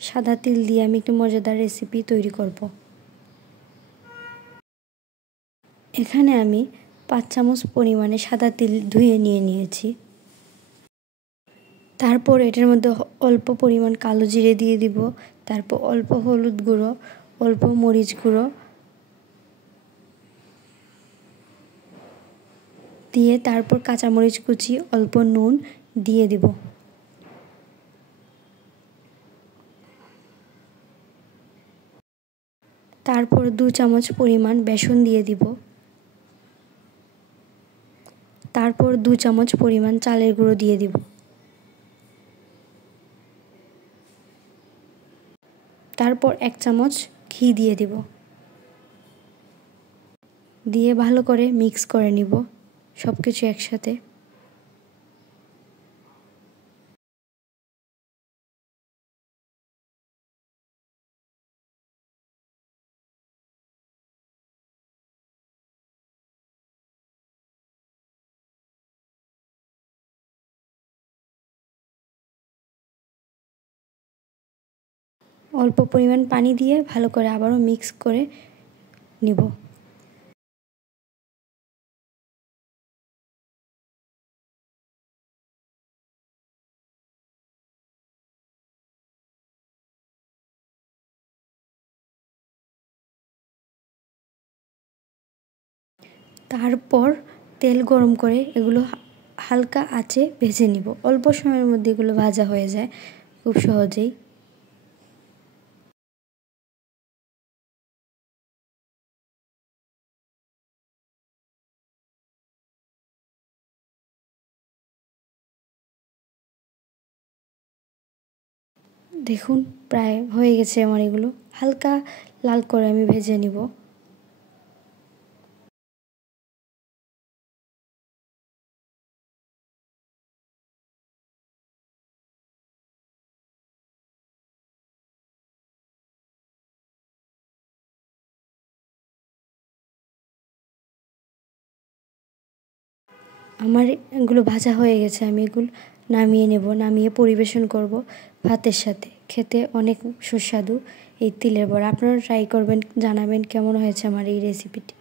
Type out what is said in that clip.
সাদা তিল দিয়ে আমি একটি মজাদার রেসিপি তৈরি করব। এখানে আমি 5 চামচ পরিমাণে সাদা তিল ধুয়ে নিয়েছি। তারপর এটার মধ্যে অল্প পরিমাণ কালো জিরে দিয়ে দিব, তারপর অল্প হলুদ গুঁড়ো, অল্প মরিচ গুঁড়ো দিয়ে তারপর কাঁচামরিচ কুচি, অল্প নুন দিয়ে দিব। তারপর 2 চামচ পরিমাণ বেসন দিয়ে দিব। তারপর 2 চামচ পরিমাণ চালের গুঁড়ো দিয়ে দিব। তারপর 1 চামচ ঘি দিয়ে দিব। দিয়ে ভালো করে মিক্স করে নিব সবকিছু একসাথে। অল্প পরিমাণ পানি দিয়ে ভালো করে আবারও মিক্স করে নিব। তারপর তেল গরম করে এগুলো হালকা আঁচে ভেজে নিব। অল্প সময়ের মধ্যে এগুলো ভাজা হয়ে যায় খুব সহজেই। দেখুন প্রায় হয়ে গেছে আমার এগুলো, হালকা লাল করে আমি ভেজে নিব। আমার এগুলো ভাজা হয়ে গেছে, আমি এগুলো নামিয়ে নেব। নামিয়ে পরিবেশন করব ভাতের সাথে। খেতে অনেক সুস্বাদু এই তিলের বড়া। আপনারা ট্রাই করবেন, জানাবেন কেমন হয়েছে আমার এই রেসিপিটি।